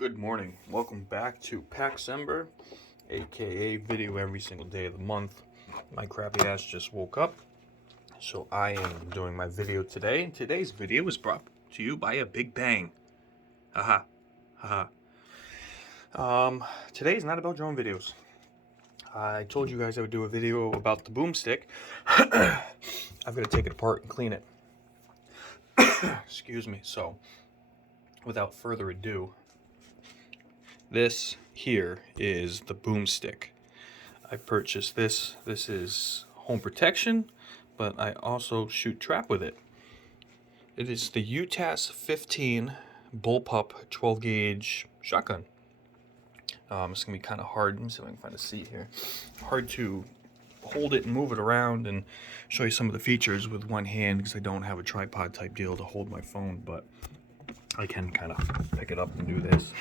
Good morning. Welcome back to Paxember, aka video every single day of the month. My crappy ass just woke up, so I am doing my video today. And today's video is brought to you by a big bang. Haha, haha. Today is not about drone videos. I told you guys I would do a video about the boomstick. I've got to take it apart and clean it. Excuse me. So, without further ado, this here is the boomstick. I purchased this. This is home protection, but I also shoot trap with it. It is the Utas 15 bullpop 12 gauge shotgun. It's gonna be kind of hard. Let me see if I can find a seat here. Hard to hold it and move it around and show you some of the features with one hand because I don't have a tripod type deal to hold my phone, but I can kind of pick it up and do this.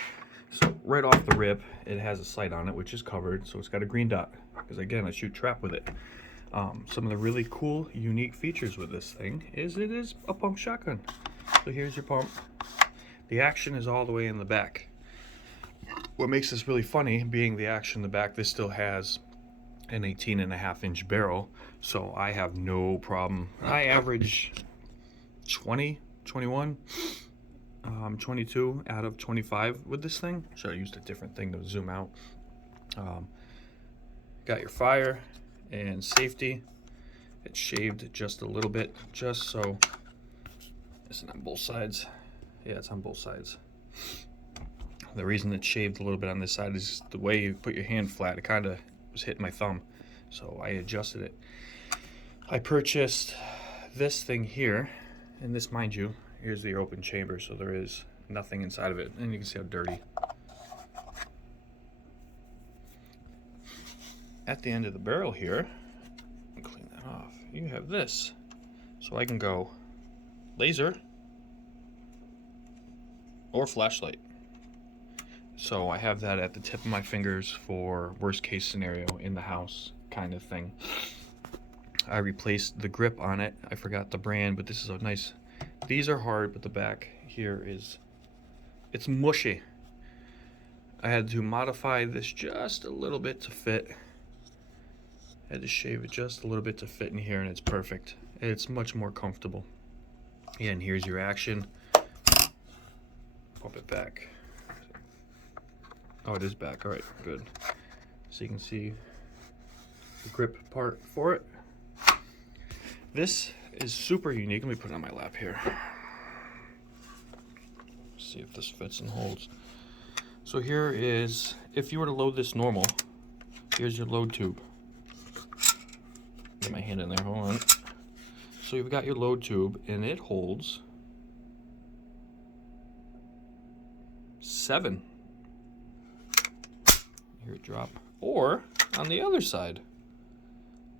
So right off the rip, it has a sight on it, which is covered, so it's got a green dot, because again, I shoot trap with it. Some of the really cool, unique features with this thing is it is a pump shotgun. So here's your pump. The action is all the way in the back. What makes this really funny, being the action in the back, this still has an 18.5-inch barrel, so I have no problem. I average 20, 21. 22 out of 25 with this thing. Should have used a different thing to zoom out. Got your fire and safety. It's shaved just a little bit, just so it's on both sides. Yeah, it's on both sides. The reason it's shaved a little bit on this side is the way you put your hand flat. It kind of was hitting my thumb, so I adjusted it. I purchased this thing here, and this, mind you, here's the open chamber, so there is nothing inside of it, and you can see how dirty. At the end of the barrel here, clean that off, you have this. So I can go laser or flashlight. So I have that at the tip of my fingers for worst case scenario in the house kind of thing. I replaced the grip on it. I forgot the brand, but this is a nice. These are hard, but the back here it's mushy. I had to modify this just a little bit to fit. I had to shave it just a little bit to fit in here, and it's perfect. It's much more comfortable. Yeah, and here's your action. Pump it back. Oh, it is back. All right, good. So you can see the grip part for it. This is super unique. Let me put it on my lap here. See if this fits and holds. So here is, if you were to load this normal, here's your load tube. Get my hand in there, hold on. So you've got your load tube, and it holds 7. Here it drop. Or on the other side,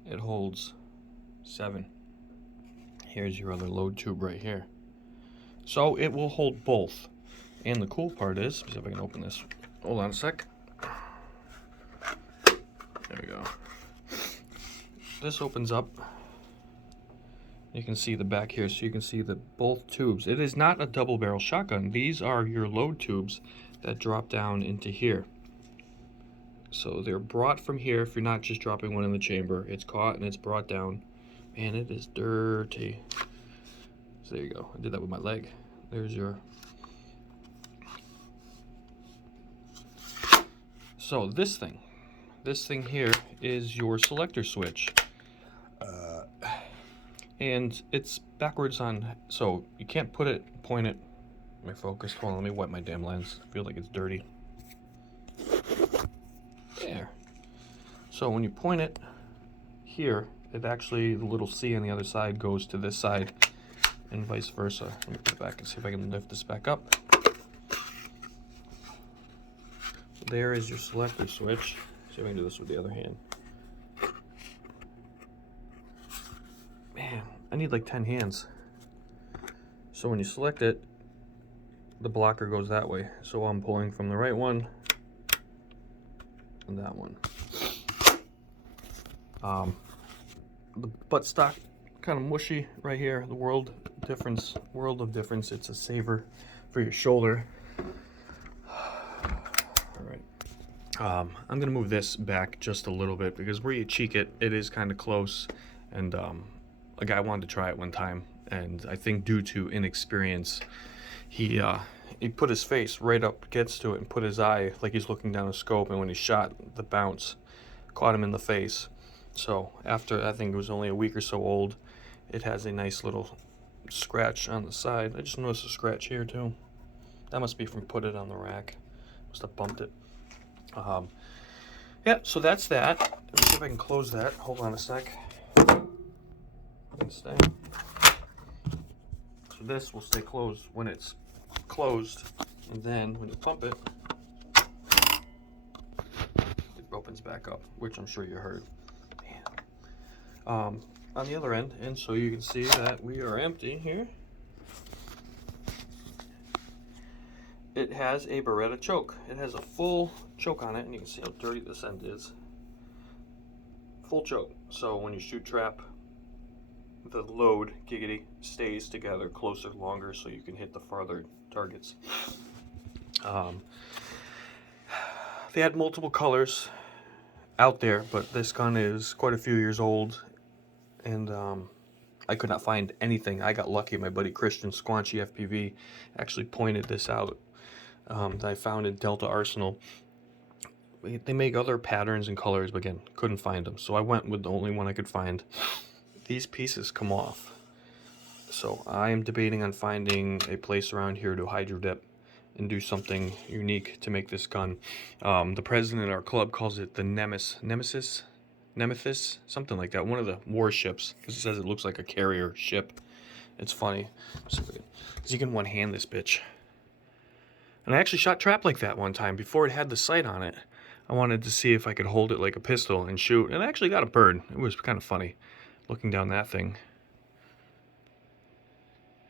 it holds 7. Here's your other load tube right here. So it will hold both. And the cool part is, let's see if I can open this. Hold on a sec. There we go. This opens up. You can see the back here, so you can see the both tubes. It is not a double barrel shotgun. These are your load tubes that drop down into here. So they're brought from here. If you're not just dropping one in the chamber, it's caught and it's brought down. Man, it is dirty. So there you go. I did that with my leg. There's your. So this thing here is your selector switch. And it's backwards on, so you can't point it. My focus. Hold on, let me wipe my damn lens. I feel like it's dirty. There. So when you point it here, it actually, the little C on the other side goes to this side and vice versa. Let me put it back and see if I can lift this back up. There is your selector switch. See if I can do this with the other hand. Man, I need like 10 hands. So when you select it, the blocker goes that way. So I'm pulling from the right one and that one. The buttstock kind of mushy right here. The world of difference. It's a saver for your shoulder. I'm gonna move this back just a little bit because where you cheek it, it is kind of close, and a guy wanted to try it one time, and I think due to inexperience, he put his face right up against to it and put his eye like he's looking down a scope, and when he shot, the bounce caught him in the face. So after, I think it was only a week or so old, it has a nice little scratch on the side. I just noticed a scratch here too. That must be from put it on the rack. Must have bumped it. Yeah, so that's that. Let me see if I can close that. Hold on a sec. Stay. So this will stay closed when it's closed, and then when you pump it, it opens back up, which I'm sure you heard. On the other end, and so you can see that we are empty here. It has a Beretta choke. It has a full choke on it, and you can see how dirty this end is. Full choke. So when you shoot trap, the load, giggity, stays together closer, longer, so you can hit the farther targets. They had multiple colors out there, but this gun is quite a few years old, and I could not find anything. I got lucky. My buddy Christian Squanchy FPV actually pointed this out. That I found in Delta Arsenal. They make other patterns and colors, but again, couldn't find them. So I went with the only one I could find. These pieces come off. So I am debating on finding a place around here to hydro dip and do something unique to make this gun. The president of our club calls it the Nemesis, something like that. One of the warships, because it says it looks like a carrier ship. It's funny. Because you can one-hand this bitch. And I actually shot trap like that one time before it had the sight on it. I wanted to see if I could hold it like a pistol and shoot, and I actually got a bird. It was kind of funny looking down that thing.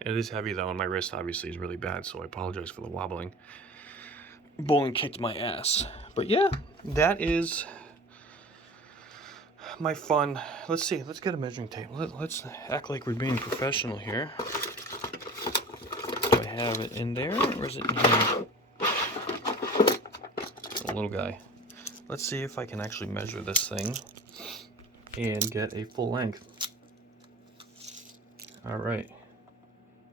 It is heavy though, and my wrist obviously is really bad, so I apologize for the wobbling. Bowling kicked my ass. But yeah, that is my fun. Let's see, let's get a measuring tape. Let's act like we're being professional here. Do I have it in there, or is it in here? A little guy. Let's see if I can actually measure this thing and get a full length. All right.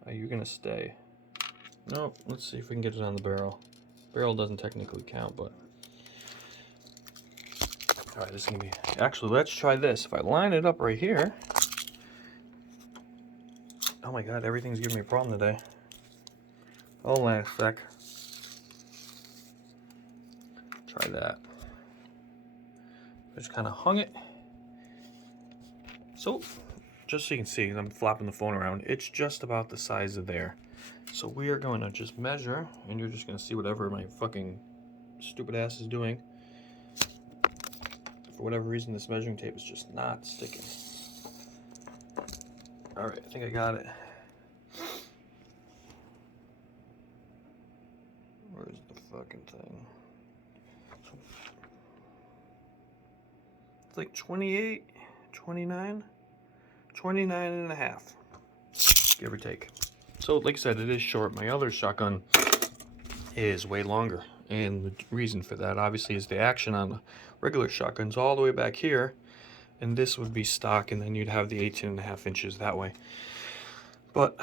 Are you gonna stay? No, let's see if we can get it on the barrel. Barrel doesn't technically count, but. All right, this is gonna be, actually, let's try this. If I line it up right here. Oh my God, everything's giving me a problem today. Hold on a sec. Try that. I just kind of hung it. So, just so you can see, I'm flopping the phone around, it's just about the size of there. So we are going to just measure, and you're just going to see whatever my fucking stupid ass is doing. For whatever reason, this measuring tape is just not sticking. Alright, I think I got it. Where's the fucking thing? It's like 28, 29, 29 and a half, give or take. So like I said, it is short. My other shotgun is way longer, and the reason for that obviously is the action on the regular shotguns all the way back here, and this would be stock, and then you'd have the 18.5 inches that way. But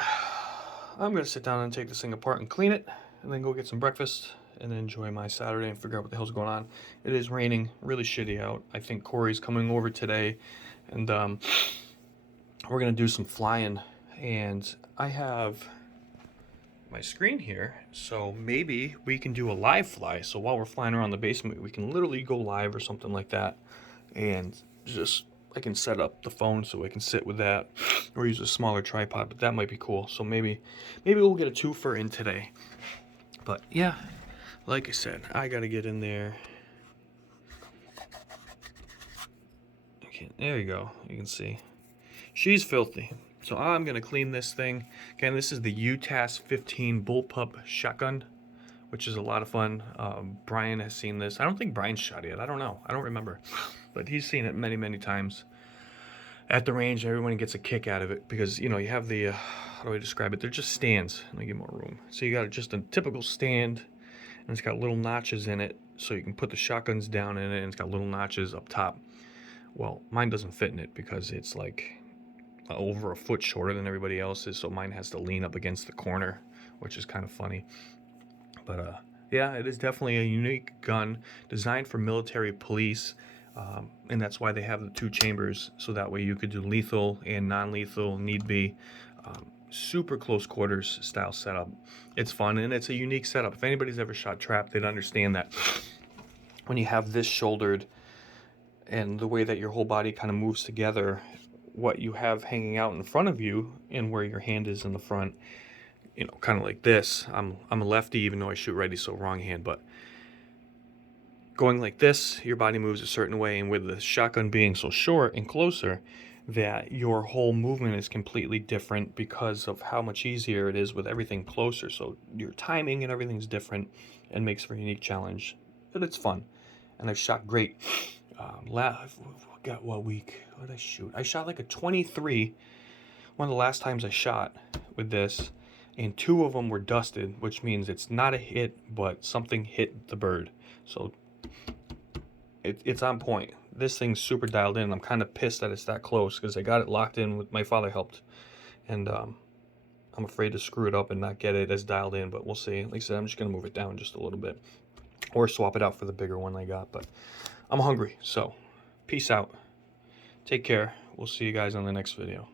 I'm gonna sit down and take this thing apart and clean it, and then go get some breakfast and enjoy my Saturday and figure out what the hell's going on. It is raining really shitty out. I think Corey's coming over today, and we're gonna do some flying. And I have my screen here, so maybe we can do a live fly. So while we're flying around the basement, we can literally go live or something like that, and just I can set up the phone so I can sit with that, or use a smaller tripod. But that might be cool. So maybe we'll get a twofer in today. But yeah, like I said, I gotta get in there. Okay, there you go. You can see she's filthy. So I'm gonna clean this thing. Again, this is the Utas 15 bullpup shotgun, which is a lot of fun. Brian has seen this. I don't think Brian's shot it. I don't know. I don't remember, but he's seen it many, many times at the range. Everyone gets a kick out of it because, you know, you have the how do I describe it? They're just stands. Let me get more room. So you got just a typical stand, and it's got little notches in it, so you can put the shotguns down in it, and it's got little notches up top. Well, mine doesn't fit in it because it's like over a foot shorter than everybody else's, so mine has to lean up against the corner, which is kind of funny. But yeah, it is definitely a unique gun designed for military police, and that's why they have the 2 chambers, so that way you could do lethal and non-lethal need be. Super close quarters style setup. It's fun, and it's a unique setup. If anybody's ever shot trap, they'd understand that when you have this shouldered and the way that your whole body kind of moves together, what you have hanging out in front of you and where your hand is in the front, you know, kind of like this. I'm a lefty, even though I shoot righty, so wrong hand, but going like this, your body moves a certain way, and with the shotgun being so short and closer, that your whole movement is completely different because of how much easier it is with everything closer. So your timing and everything's different and makes for a unique challenge, but it's fun. And I've shot great. What week? What did I shoot? I shot like a 23 one of the last times I shot with this, and 2 of them were dusted, which means it's not a hit, but something hit the bird. So it's on point. This thing's super dialed in. I'm kind of pissed that it's that close because I got it locked in with my father helped, and I'm afraid to screw it up and not get it as dialed in, but we'll see. Like I said, I'm just gonna move it down just a little bit or swap it out for the bigger one I got. But I'm hungry, so peace out. Take care. We'll see you guys on the next video.